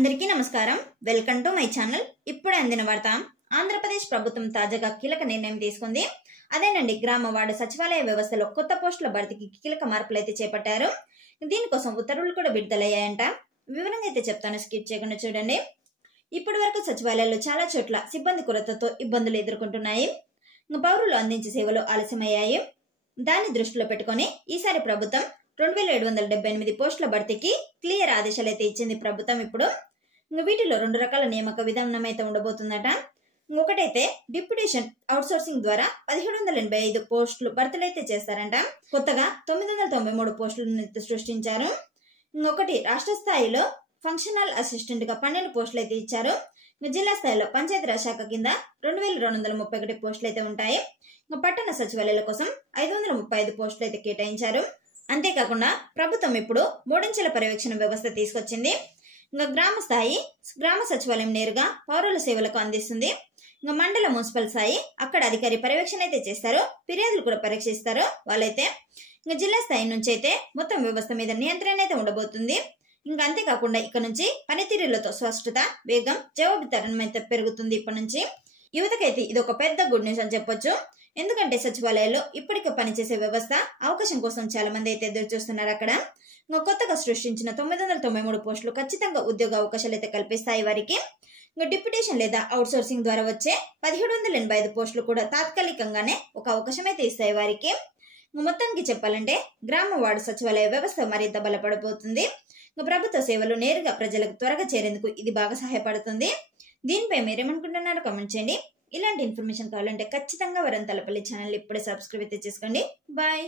అందరికీ నమస్కారం. Welcome to my channel. ఇప్పుడు అందిన వార్త. ఆంధ్రప్రదేశ్ ప్రభుత్వం తాజాగా కీలక నిర్ణయం తీసుకుంది. అదేనండి, గ్రామ వార్డు సచివాలయ వ్యవస్థలో కొత్త పోస్టుల భర్తీకి కీలక మార్పులు అయితే చేపట్టారు. దీనికోసం ఉత్తర్వులు కూడా విడుదలయ్యాయంట. వివరంగా అయితే చెప్తాను, స్కిప్ చేయకుండా చూడండి. ఇప్పటి వరకు సచివాలయాల్లో చాలా చోట్ల సిబ్బంది కొరతతో ఇబ్బందులు ఎదుర్కొంటున్నాయి. పౌరులు అందించే సేవలు ఆలస్యమయ్యాయి. దాన్ని దృష్టిలో పెట్టుకుని ఈసారి ప్రభుత్వం 2778 పోస్టుల భర్తీకి క్లియర్ ఆదేశాలు అయితే ఇచ్చింది ప్రభుత్వం. ఇప్పుడు వీటిలో 2 రకాల నియామక విధానం అయితే ఉండబోతుందట. ఒకటైతే డిప్యూటేషన్ అవుట్సోర్సింగ్ ద్వారా 1785 పోస్టులు భర్తీలు అయితే చేస్తారంట. కొత్తగా 993 పోస్టులను సృష్టించారు. ఇంకొకటి రాష్ట్ర స్థాయిలో ఫంక్షనల్ అసిస్టెంట్ గా 12 పోస్టులు అయితే ఇచ్చారు. జిల్లా స్థాయిలో పంచాయతీరాజ్ శాఖ కింద 2231 పోస్టులు అయితే ఉంటాయి. పట్టణ సచివాలయాల కోసం 535 పోస్టులు అయితే కేటాయించారు. అంతేకాకుండా ప్రభుత్వం ఇప్పుడు 3 అంచెల పర్యవేక్షణ వ్యవస్థ తీసుకొచ్చింది. ఇంకా గ్రామ సచివాలయం నేరుగా పౌరుల సేవలకు అందిస్తుంది. ఇంకా మండల మున్సిపల్ స్థాయి అక్కడ అధికారి పర్యవేక్షణ అయితే చేస్తారు, ఫిర్యాదులు కూడా పరీక్షిస్తారు వాళ్ళైతే. ఇంకా జిల్లా స్థాయి నుంచి అయితే మొత్తం వ్యవస్థ మీద నియంత్రణ అయితే ఉండబోతుంది. ఇంకా అంతేకాకుండా ఇక్కడ నుంచి పనితీరులతో స్పష్టత, వేగం, జవాబుదారీతనం అయితే పెరుగుతుంది. ఇప్పటి నుంచి యువతకైతే ఇది ఒక పెద్ద గుడ్ న్యూస్ అని చెప్పొచ్చు. ఎందుకంటే సచివాలయాల్లో ఇప్పటికే పనిచేసే వ్యవస్థ అవకాశం కోసం చాలా మంది అయితే ఎదురు చూస్తున్నారు. అక్కడ కొత్తగా సృష్టించిన 993 పోస్టులు ఖచ్చితంగా ఉద్యోగ అవకాశాలు అయితే కల్పిస్తాయి వారికి. డిప్యూటేషన్ లేదా అవుట్సోర్సింగ్ ద్వారా వచ్చే 1785 పోస్టులు కూడా తాత్కాలికంగానే ఒక అవకాశం అయితే ఇస్తాయి వారికి. మొత్తానికి చెప్పాలంటే గ్రామ వార్డు సచివాలయ వ్యవస్థ మరింత బలపడబోతుంది. ప్రభుత్వ సేవలు నేరుగా ప్రజలకు త్వరగా చేరేందుకు ఇది బాగా సహాయపడుతుంది. దీనిపై మీరేమనుకుంటున్నారో కామెంట్ చేయండి. ఇలాంటి ఇన్ఫర్మేషన్ కావాలంటే ఖచ్చితంగా వరంతలపల్లి ఛానల్ ఇప్పుడే సబ్స్క్రైబ్ అయితే చేసుకోండి. బాయ్.